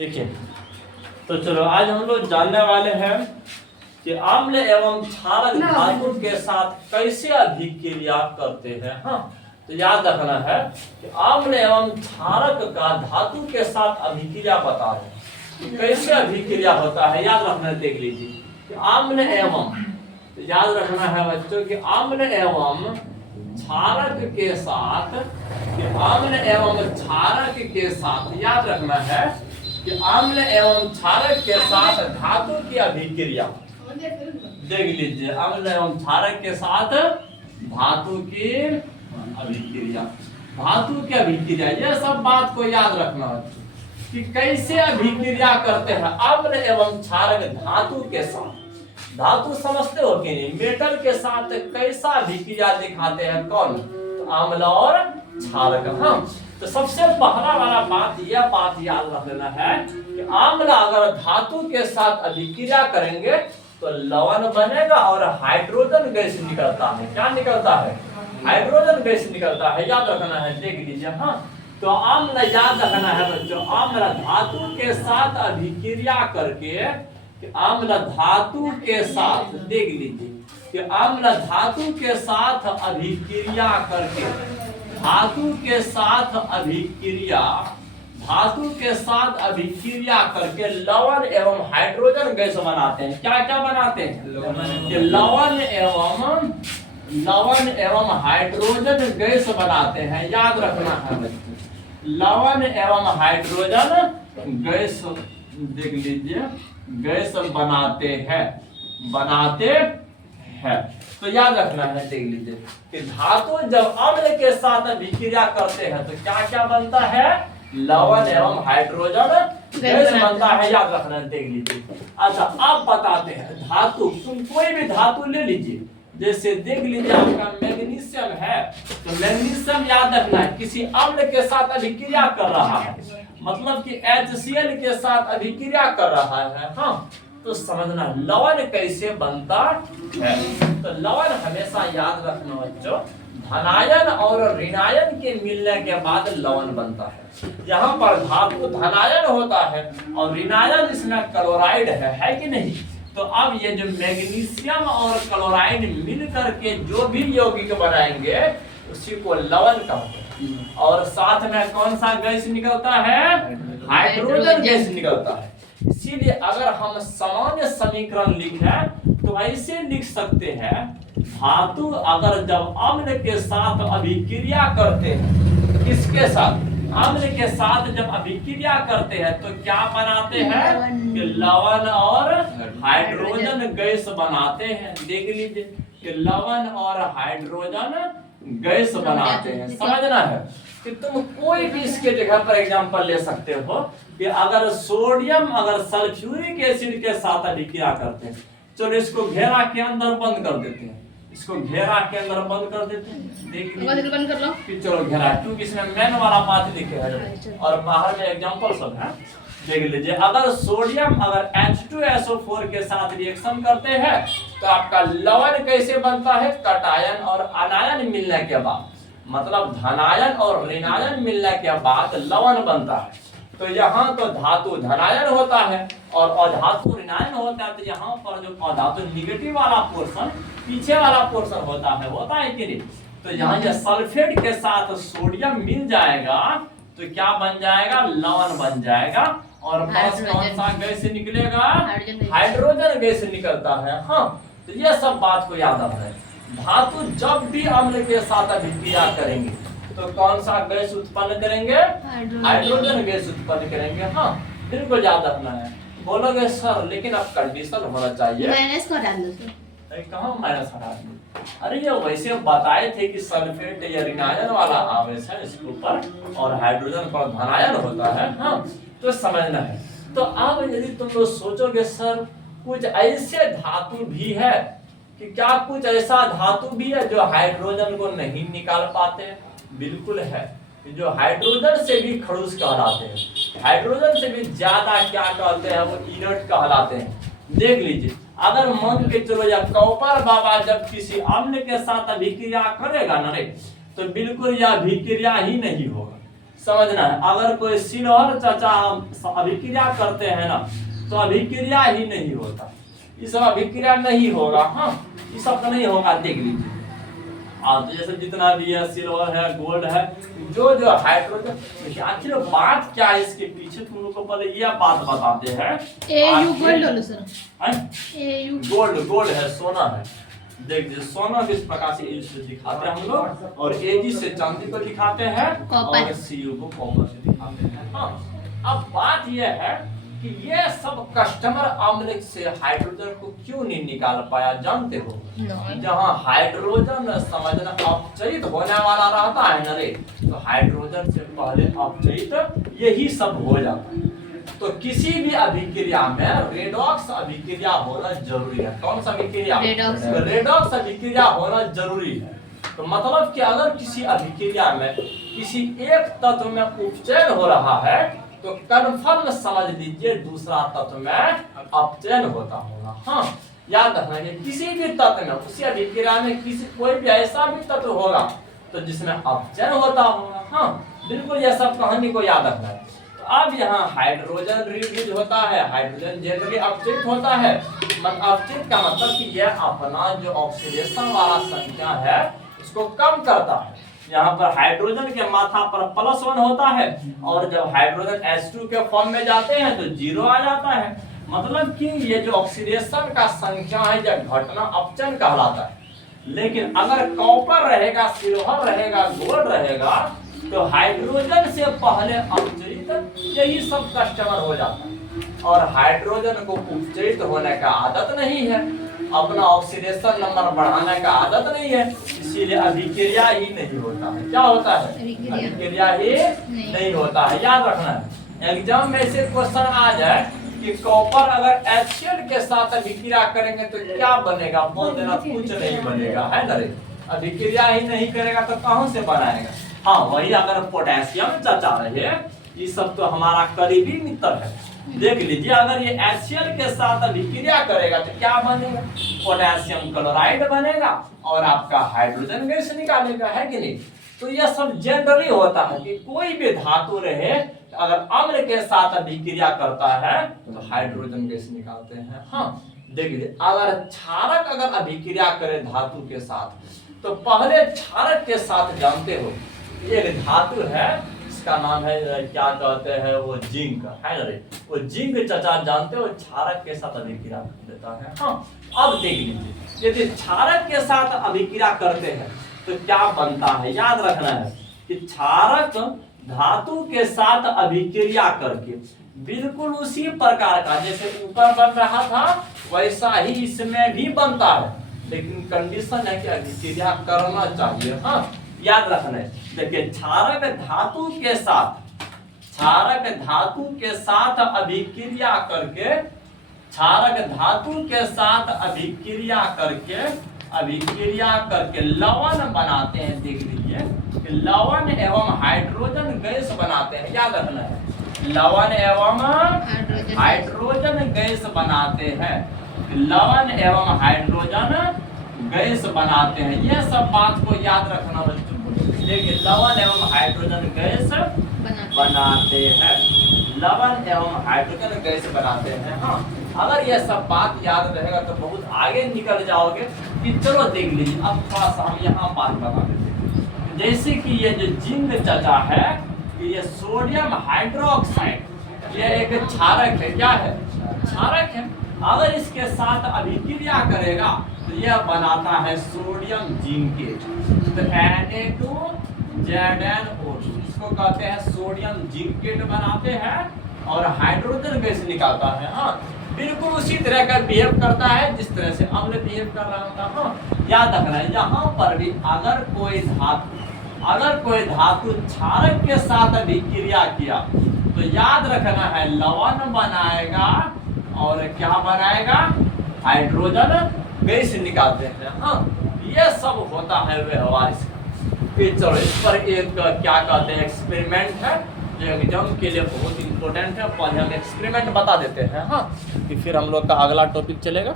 देखिए, तो चलो आज हम लोग जानने वाले हैं कि आम्ल एवं क्षारक धातु के साथ कैसे अभिक्रिया करते हैं। हाँ, तो याद रखना है कि आम्ल एवं क्षारक का धातु के साथ अभिक्रिया बता रहे हैं, कैसे अभिक्रिया होता है। याद रखना, देख लीजिए कि आम्ल एवं, तो याद रखना है बच्चों कि आम्ल एवं क्षारक के साथ, कि आम्ल एवं क्षारक के साथ याद रखना है कि आम्ल एवं क्षारक के साथ धातु की अभिक्रिया। देख लीजिए, आम्ल एवं क्षारक के साथ धातु की अभिक्रिया, धातु की अभिक्रिया, ये सब बात को याद रखना है कि कैसे अभिक्रिया करते हैं आम्ल एवं क्षारक धातु के साथ। धातु समझते हो कि नहीं, मेटल के साथ कैसा अभिक्रिया दिखाते हैं, कौन, तो आम्ल और क्षारक। हाँ, तो सबसे पहला वाला बात, यह बात याद रख लेना है कि आम्ल अगर धातु के साथ अभिक्रिया करेंगे तो लवण बनेगा और हाइड्रोजन गैस निकलता है। क्या निकलता है? हाइड्रोजन गैस निकलता है, याद रखना है। देख लीजिए, हाँ, तो आम्ल याद रखना है बच्चों, आम्ल धातु के साथ अभिक्रिया करके, कि आम्ल धातु के साथ, देख लीजिए कि आम्ल धातु के साथ अभिक्रिया करके, धातु के साथ अभिक्रिया, धातु के साथ अभिक्रिया करके लवण एवं हाइड्रोजन गैस बनाते हैं। क्या क्या बनाते हैं? कि लवण एवं हाइड्रोजन गैस बनाते हैं। याद रखना है बच्चों, लवण एवं हाइड्रोजन गैस, देख लीजिए, गैस बनाते हैं। तो याद रखना है, देख लीजिए कि धातु जब अम्ल के साथ अभिक्रिया करते हैं तो क्या क्या बनता है? लवण एवं हाइड्रोजन गैस बनता है। याद रखना है, देख लीजिए। अच्छा, अब बताते हैं धातु, तुम कोई भी धातु ले लीजिए, जैसे देख लीजिए आपका मैग्नीशियम है, तो मैग्नीशियम याद रखना है किसी अम्ल के साथ अभिक्रिया कर रहा है, मतलब कि HCl के साथ अभिक्रिया कर रहा है। हाँ, तो समझना लवण कैसे बनता है। तो लवण हमेशा याद रखना बच्चों, धनायन और ऋणायन के मिलने के बाद लवण बनता है। यहाँ पर धातु धनायन होता है और ऋणायन इसमें क्लोराइड है कि नहीं। तो अब ये जो मैग्नीशियम और क्लोराइड मिल करके जो भी यौगिक बनाएंगे उसी को लवण कहते हैं। और साथ में कौन सा गैस निकलता है? हाइड्रोजन गैस निकलता है। इसीलिए अगर हम सामान्य समीकरण लिखें तो ऐसे लिख सकते हैं, धातु अगर जब अम्ल के साथ अभिक्रिया करते हैं, किसके साथ? अम्ल के साथ जब अभिक्रिया करते हैं तो क्या बनाते हैं? कि लवण और हाइड्रोजन गैस बनाते हैं। देख लीजिए कि लवण और हाइड्रोजन गैस बनाते हैं। समझना है कि तुम कोई भी इसके जगह पर एग्जांपल ले सकते हो कि अगर सोडियम अगर सल्फ्यूरिक एसिड के साथ अभिक्रिया करते हैं, चलो इसको घेरा के अंदर बंद कर देते हैं, इसको घेरा के अंदर बंद कर देते हैं। देख लीजिए, बंद कर लो कि चलो घेरा, क्योंकि इसमें मेन वाला बात लिखे है और बाहर में एग्जांपल सब है। देख लीजिए, अगर सोडियम अगर H2SO4 के साथ रिएक्शन करते हैं तो आपका लवण कैसे बनता है? कटायन और अनायन मिलने के बाद, मतलब धनायन और ऋणायन मिलने के बाद लवण बनता है। तो यहाँ तो धातु धनायन होता है और अधातु ऋणायन होता है। तो यहाँ पर जो अधातु निगेटिव वाला पोर्शन, पीछे वाला पोर्शन होता है कि नहीं। तो यहाँ ये सल्फेट के साथ सोडियम मिल जाएगा तो क्या बन जाएगा? लवण बन जाएगा। और बस कौन सा गैस निकलेगा? हाइड्रोजन गैस निकलता है। हाँ, तो ये सब बात को याद रखना है। धातु जब भी अम्ल के साथ अभिक्रिया करेंगे तो कौन सा गैस उत्पन्न करेंगे? हाइड्रोजन गैस उत्पन्न करेंगे। हाँ, बिल्कुल याद रखना है। बोलोगे सर लेकिन अब कंडीशन होना चाहिए, माइनस को डाल दो सर। कहाँ माइनस हटा दो? अरे ये वैसे बताए थे कि सल्फेट या ऋणायन वाला आवेश है इसके ऊपर और हाइड्रोजन पर धनायन होता है। हाँ, तो समझना है। तो अब यदि तुम लोग सोचोगे सर कुछ ऐसे धातु भी है कि क्या कुछ ऐसा धातु भी है जो हाइड्रोजन को नहीं निकाल पाते? बिल्कुल है, जो हाइड्रोजन से भी खड़ूस कहलाते हैं, हाइड्रोजन से भी ज्यादा क्या कहते हैं? वो इनर्ट कहलाते हैं। देख लीजिए, अगर मान के चलो या कॉपर बाबा जब किसी अम्ल के साथ अभिक्रिया करेगा ना रे, तो बिल्कुल यह अभिक्रिया ही नहीं होगा। समझना है। अगर कोई सिल्वर चाचा अभिक्रिया करते हैं ना तो अभिक्रिया ही नहीं होता, ये सब अभिक्रिया नहीं होगा। हाँ, ये सब का नहीं होगा, देख लीजिए। तो जैसे जितना भी है सिल्वर है, गोल्ड है, जो हाइड्रोजन, आखिर बात क्या है इसके पीछे, तुम लोग को पहले ये बात बताते हैं। AU gold sir, AU gold है, सोना है। देखिए सोना किस प्रकार से दिखाते हैं हम लोग, और एजी से चांदी को दिखाते हैं, और सीयू को कॉपर से दिखाते हैं। हाँ, अब बात यह है कि ये सब कस्टमर अम्ल से हाइड्रोजन को क्यों नहीं निकाल पाया, जानते हो? जहाँ हाइड्रोजन समझना अपचयित होने वाला रहता है ना रे, तो हाइड्रोजन से पहले अपचयित यही सब हो जाता है। तो किसी भी अभिक्रिया में रेडॉक्स अभिक्रिया होना जरूरी है। कौन सा अभिक्रिया? रेडॉक्स अभिक्रिया होना जरूरी है। तो मतलब कि अगर किसी अभिक्रिया में किसी एक तत्व में उपचयन हो रहा है तो कन्फर्म समझ लीजिए दूसरा तत्व में अपचयन होता होगा। हाँ, याद रखना कि किसी भी तत्व में, उसी अभिक्रिया में किसी कोई भी ऐसा भी तत्व होगा तो जिसमें अपचयन होता होगा। हाँ, बिल्कुल ये सब कहानी को याद रखना है। तो अब यहाँ हाइड्रोजन रिलीज होता है, हाइड्रोजन जनरली अपचयित होता है। अपचयित का मतलब कि यह अपना जो ऑक्सीडेशन वाला संख्या है उसको कम करता है। यहाँ पर हाइड्रोजन के माथा पर +1 होता है, और जब हाइड्रोजन H2 के फॉर्म में जाते हैं तो 0 आ जाता है। मतलब कि ये जो ऑक्सीडेशन का संख्या है या घटना अपचयन कहलाता है। लेकिन अगर कॉपर रहेगा, सिल्वर रहेगा, गोल्ड रहेगा तो हाइड्रोजन से पहले अपचयित यही सब कस्टमर हो जाता है। और हाइड्रोजन को उपचयित होने का आदत नहीं है, अपना ऑक्सीडेशन नंबर बढ़ाने का आदत नहीं है, इसीलिए अभिक्रिया ही नहीं होता है। क्या होता है? अभिक्रिया ही नहीं होता है। याद रखना है, एग्जाम में से क्वेश्चन आ जाए कि कॉपर अगर HCl के साथ अभिक्रिया करेंगे तो क्या बनेगा, बोल देना कुछ नहीं बनेगा, है ना रे। अभिक्रिया ही नहीं करेगा तो कहां से बनाएगा? हाँ, वही अगर पोटेशियम चाचा रहे, ये सब तो हमारा करीबी मित्र है। देख लीजिए, अगर ये HCl के साथ अभिक्रिया करेगा तो क्या बनेगा? पोटेशियम क्लोराइड बनेगा और आपका हाइड्रोजन गैस निकालेगा, है कि नहीं? तो यह सब जनरली होता है कि कोई भी धातु रहे अगर अम्ल के साथ अभिक्रिया करता है तो हाइड्रोजन गैस निकालते हैं। हाँ, देख लीजिए, अगर क्षारक अगर अभिक्रिया करे धातु के साथ तो पहले क्षारक के साथ जानते हो एक धातु है, इसका नाम है क्या कहते हैं वो, जिंक, है ना रे। वो जिंक चाचा जानते हो क्षारक के साथ अभिक्रिया कर देता है। हाँ, अब देख लीजिए, यदि क्षारक के साथ अभिक्रिया करते हैं तो क्या बनता है, याद रखना है कि क्षारक धातु के साथ अभिक्रिया करके बिल्कुल उसी प्रकार का जैसे ऊपर बन रहा था वैसा ही इसमें भी बनता है, लेकिन कंडीशन है कि अभिक्रिया करना चाहिए। हाँ, याद रखना है। देखिए, क्षारक धातु के साथ अभिक्रिया करके लवण बनाते हैं। देख लीजिए, लवण एवं हाइड्रोजन गैस बनाते हैं। याद रखना है, लवण एवं हाइड्रोजन गैस बनाते हैं। लवण एवं हाइड्रोजन गैस बनाते हैं, यह सब बात को याद रखना बच्चों को। देखिए, लवण एवं हाइड्रोजन गैस बनाते हैं, लवण एवं हाइड्रोजन गैस बनाते हैं। हाँ, अगर यह सब बात याद रहेगा तो बहुत आगे निकल जाओगे। कि चलो देख लीजिए, अब थोड़ा सा हम यहाँ बात बता देते हैं। जैसे कि ये जो जिंक चाचा है, ये सोडियम हाइड्रोक्साइड, ये एक क्षारक है। क्या है? क्षारक है। अगर इसके साथ अभिक्रिया करेगा तो यह बनाता है सोडियम जिंकेट। तो Na2ZnO2, इसको कहते हैं सोडियम जिंकेट बनाते हैं और हाइड्रोजन गैस निकालता है। हाँ, बिल्कुल उसी तरह का बिहेव करता है जिस तरह से अम्ल बिहेव कर रहा था। हाँ, याद रखना है, यहाँ पर भी अगर कोई धातु क्षारक के साथ अभिक्रिया किया तो याद रखना है लवण बनाएगा और क्या बनाएगा, हाइड्रोजन गैस निकालते हैं। हाँ, ये सब होता है व्यवहार इसका। चलो, इस पर एक क्या कहते हैं एक्सपेरिमेंट है जो एग्जाम के लिए बहुत इंपॉर्टेंट है। पहले हम एक्सपेरिमेंट बता देते हैं, हाँ, कि फिर हम लोग का अगला टॉपिक चलेगा।